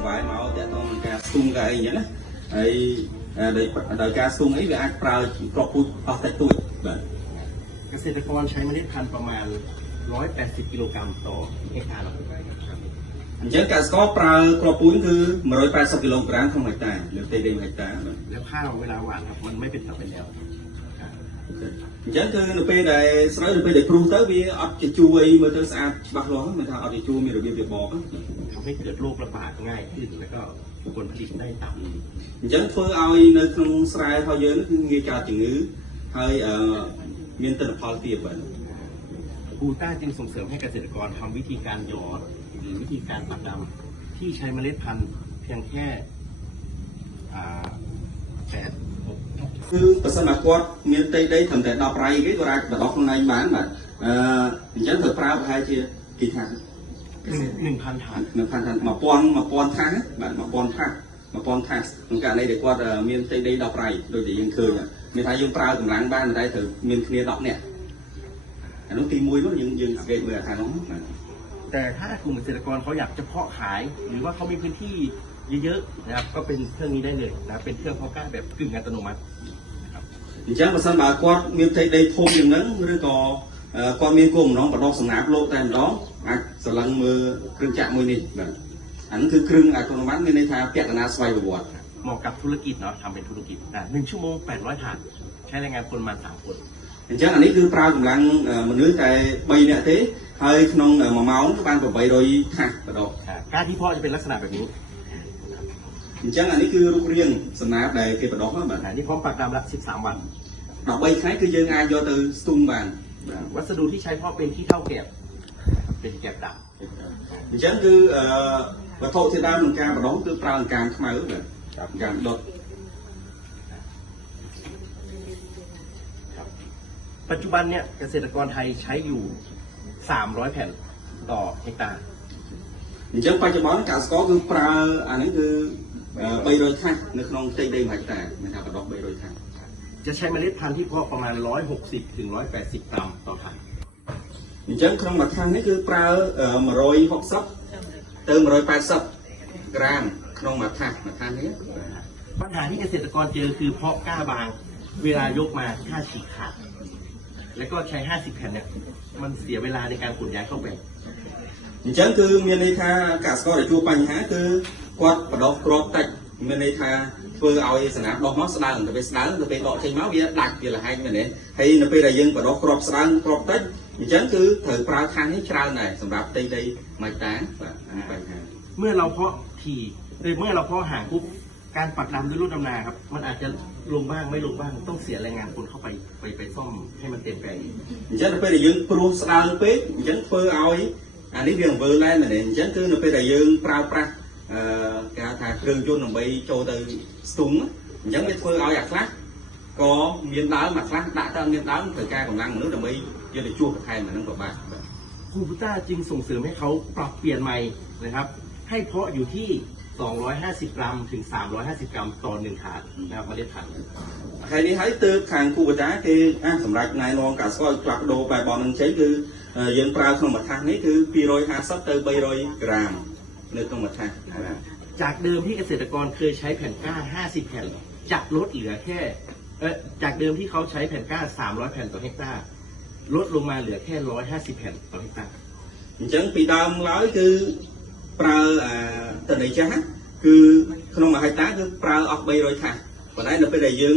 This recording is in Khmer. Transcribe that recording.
ង្វាយមកតើតនឹងការស្ទុំកាអីចឹងណាហើយដោយការស្ទុំអីវាអាចប្រើគ្រាប់ពូជអស់តិចតួចបាទเกษตรกรใช้เมล็ดพันธุ์ประมาณ180 กิโลกรัมต่อเฮกตาร์អញ្ចឹងកសិករប្រើគ្រាប់ពូជគឺ180 គីឡូក្រាមក្នុងហិកតាលើផ្ទៃដី1ហិកតាแล้วข้าวเวลาหว่านครับมันไม่เป็นตับเป็นแล้วអញ្ចឹងគឺនៅពេលដែលស្រូវនៅពេលដែលព្រុសទៅវាអត់ជាជួអីមើលទៅស្អាតច្បាស់លាស់មិនថាអត់ជាជួមានរបៀបរៀបបทำให้เกิดโรคระบาดง่ายขึ้นแล้วก็ผลผลิตได้ต่ำអញ្ចឹងធ្វើឲ្យនៅក្នុងស្រែរបស់យើងគឺងាយកើតជំងឺហើយមានទិន្នផលទាបបាទกูต้าจึงส่งเสริมให้เกษตรกรทำวิธีการหยอดหรือวิธีการปักดำที่ใช้เมล็ดพันธุ์เพียงแค่គឺប្រសិនបើគាត់មានដីត្រឹមតែ10 ไรគេគាត់អាចបដោះខ្លួនឯងបានបាទអញ្ចឹងត្រូវប្រើប្រហែលជាគេថា1,000 ถาด1000 ថាសបាទ1000 ថាសក្នុងករណីដែលគាត់មានដី10 ไรដូចដែលយើងឃើញមានថាយើងប្រើកម្លាំងបានតែត្រូវមានគ្នា10 នាក់អានោះទី1នោះយើងសង្កេតមើលថានោះแต่ถ้ากลุ่มเกษตรกรเขาอยากจะเพาะขายหรือว่าเขามีพื้นที่เยอะๆนะครับก็เป็นเครื่องนี้ได้เลยนะเป็นเครื่องเพาะกล้าแบบกึ่งอัตโนมัตินะครับអញ្ចឹងបើសិនបើគាត់មានផ្ទៃដីធំយ៉ាងហ្នឹងឬក៏គាត់មានគោលបំណងបដោះសំណាបលោកតែម្ដងអាចស្រឡឹងមើលគ្រឿងចាក់មួយនេះបាទអានោះគឺគ្រឿងอัตโนมัติមានន័យថាពាក់កណ្ដាលស្វ័យប្រវត្តិเหมาะกับธุรกิจเนาะทำเป็นธุรกิจ1 ชั่วโมง 800 ถาดใช้แรงงานคนประมาณ3 คนអញ្ចឹងអានេះគឺប្រើកម្លាំងមនុស្សតែ3 នាក់ទេហើយក្នុង1 ម៉ោងបាន800 ថាសបដោះការที่เพาะจะเป็นลักษณะแบบนี้អញ្ចឹងអានេះគឺរូបរាងសំណាបដែលគេបដោះបាទនេះพร้อมปักดำละ13 วัน13 ថ្ងៃគឺយើងអាចយកទៅស្ទូងបានวัสดุที่ใช้เพาะเป็นขี้เถ้าแกบเป็นแกบดำអញ្ចឹងគឺវត្ថុធាតុដើមក្នុងការបដោះគឺប្រើអង្ការខ្មៅបាទអង្ការដុតปัจจุบันเนี่ยเกษตรกรไทยใช้อยู่300 แผ่นต่อเฮกตาร์អញ្ចឹងបច្ចុប្បន្នកសិករគឺប្រើអានេះគឺ300 ថាសនៅក្នុងផ្ទៃដី1ហិកតាមានថាបដោះ300 ថាសจะใช้เมล็ดพันธุ์ที่เพาะประมาณ160 ถึง 180 กรัมต่อถังអញ្ចឹងក្នុងមួយถังនេះគឺប្រើ160 ទៅ 180 ក្រាមក្នុងមួយถังនេះปัญหาที่เกษตรกรเจอคือเพาะกล้าบางเวลายกมาค่าฉีกขาดแล้วก็ใช้50 แผ่นเนี่ยมันเสียเวลาในการขนย้ายเข้าไปអញ្ចឹងគឺមានន័យថាកសិករដែលជួបបញ្ហាគឺគាត់បដោះគ្រាប់តិចមានន័យថាធ្វើឲ្យសនាបដោះមកស្ដើងទៅពេលដកចេញមកវាដាច់វាលហែកមែនទេហើយនៅពេលដែលយើងបដោះគ្រាប់ស្ដើងគ្រាប់តិចអញ្ចឹងគឺត្រូវប្រើខាងនេះច្រើនដែរសម្រាប់ផ្ទៃដីមួយតាបាទបញ្ហាเมื่อเราเพาะถี่เมื่อเราเพาะห่างปุ๊บการปักดำด้วยรถดำนาครับมันอาจจะลงบ้างไม่ลงบ้างต้องเสียแรงงานคนเข้าไปซ่อมให้มันเต็มแปลงអញ្ចឹងនៅពេលដែលយើងព្រោះស្ដើងពេកអញ្ចឹងធ្វើឲ្យអានេះវាអង្វើឡើងមែនទេអញ្ចឹងគឺនៅពេលដែលយើងប្រើប្រាស់គេហៅថាគ្រឿងយន្តដើម្បីចូលទៅស្ទូងអញ្ចឹងវាធ្វើឲ្យអាខ្លះក៏មានដើមអាខ្លះដាក់ទៅមានដើមត្រូវការកម្លាំងមនុស្សដើម្បីយកទៅជួសបន្ថែមអានឹងក៏បានครูพุต้าจึงส่งเสริมให้เขาปรับเปลี่ยนใหม่นะครับให้เพาะอยู่ที่250 กรัมถึง350 กรัมต่อ1 ถาดนะครับเมล็ดพันธุ์ហើយនេះហើយទើបខាងគូបតាគេសម្រាប់ណែនាំកសិករផ្លាស់ប្ដូរបែបបននឹងចេញគឺយើងប្រើក្នុងមួយថាសនេះគឺ250 ទៅ 300 ក្រាមនៅក្នុងមួយថាសจากเดิมที่เกษตรกรเคยใช้แผ่นก้า50 แผ่นจะลดเหลือแค่จากเดิมที่เขาใช้แผ่นก้า300 แผ่นต่อเฮกตาร์ลดลงมาเหลือแค่150 แผ่นต่อเฮกตาร์អញ្ចឹងពីដើមឡើយគឺប្រើតន័យចាស់គឺក្នុង1ហិកតាគឺប្រើអស់300 ថាសប៉ុន្តែនៅពេលដែលយើង